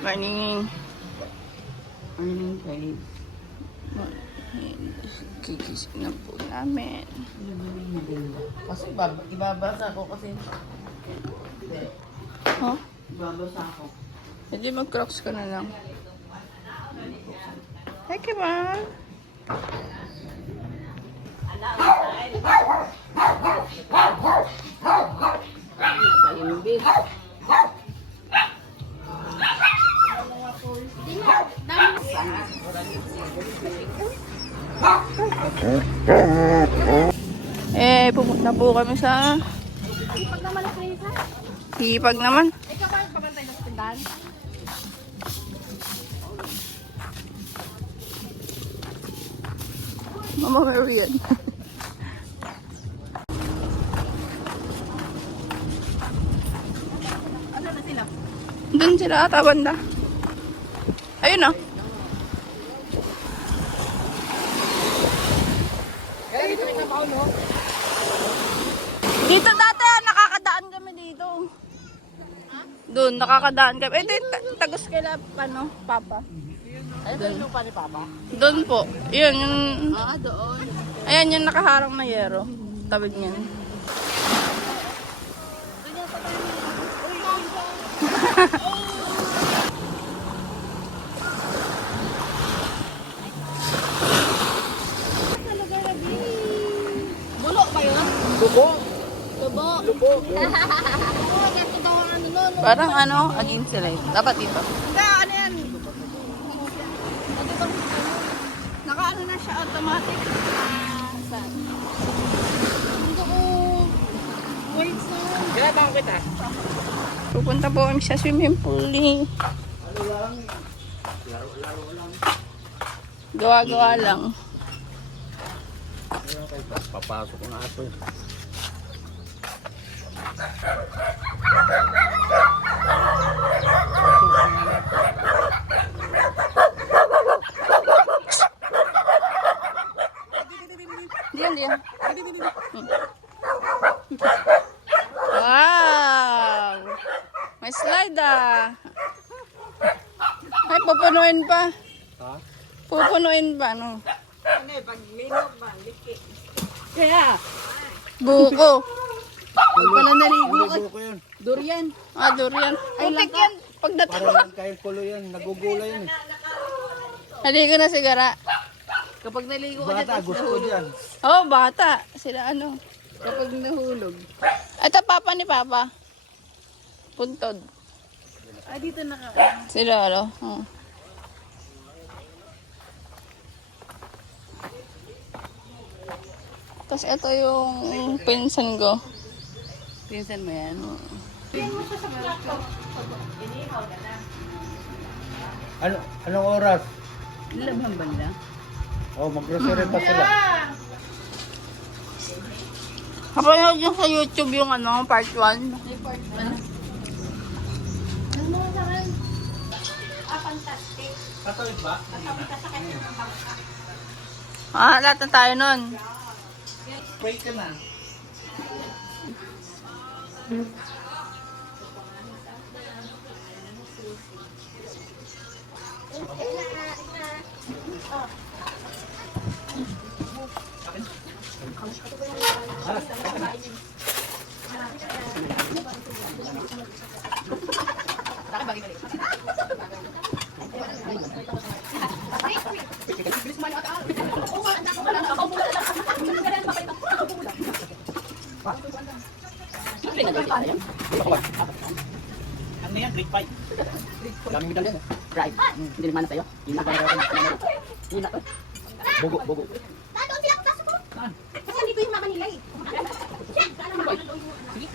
Morning. Morning, guys. Gigising na po namin. Kasi ibabasa ko kasi. Hindi. Huh? Ibabasa ko. Hindi mag-crocs ka na lang. Hi, Kima. Pupunta po kami sa Hipag naman ang kayo sa. Hipag naman. Ikaw ba yung pabantay ng tindahan? Mama Marian. Ano na sila? Doon sila ata banda. Ayun na. Kaya dito rin na no? Dito dati, nakakadaan kami dito. Doon, nakakadaan kami. Eh, tagos kaila, ano, Papa. Ayun yung lupa ni Papa. Doon po. Yun, yung... Doon. Ayan, yung nakaharang na yero. Tabid niyan. Bulo ba yun? Lubo. Lubo. Lubo. Oo, ganito daw ang ano nun. Parang ano, against the light. Dapat dito. Hindi, ano yan? Ito bang ano? Naka-ano na siya automatic. Saan? Hindi ko... Wait, saan? Kaya bang kita? Pupunta po kami sa swimming pool. Ano lang? Laro lang. Gawa-gawa lang. Papasok ko na ito. Diyan, diyan. Wow! May slide ah. Ay, pupunuin pa. Ha? Pupunuin pa, no? Ano eh, pag linog ba? Liki. Kaya, Buko. pala naligo ka. Lubo ko yun. Durian. Ah, durian. Putik yan. Pagdating. Parang lang kayong kulo yan. Nagugula yan. Naligo na sigara. Kapag naligo ka Bata, gusto dyan. Oh, bata. Sila ano. kapag nahulog. Ito, papa ni papa. Puntod. Ah, dito naka... Sila, ano. Oh. Tapos ito yung pinsan ko. Pinsan mo yan? Anong oras? Labhan banda? Oh, mag-grocery pa sila. Kapanood yung sa YouTube yung ano, part 1. Ano sa akin? Ah, fantastic. Katuwid ba? Ah, lahat na tayo nun. Pray ka na. Ano yan? Grade 5. Daming biglang yan. Drive. Hindi naman na sa'yo. Yun na pala. Yun na to. Bogo, bogo. Doon sila pasok ko. Kasi dito yung mama nila eh. Sige.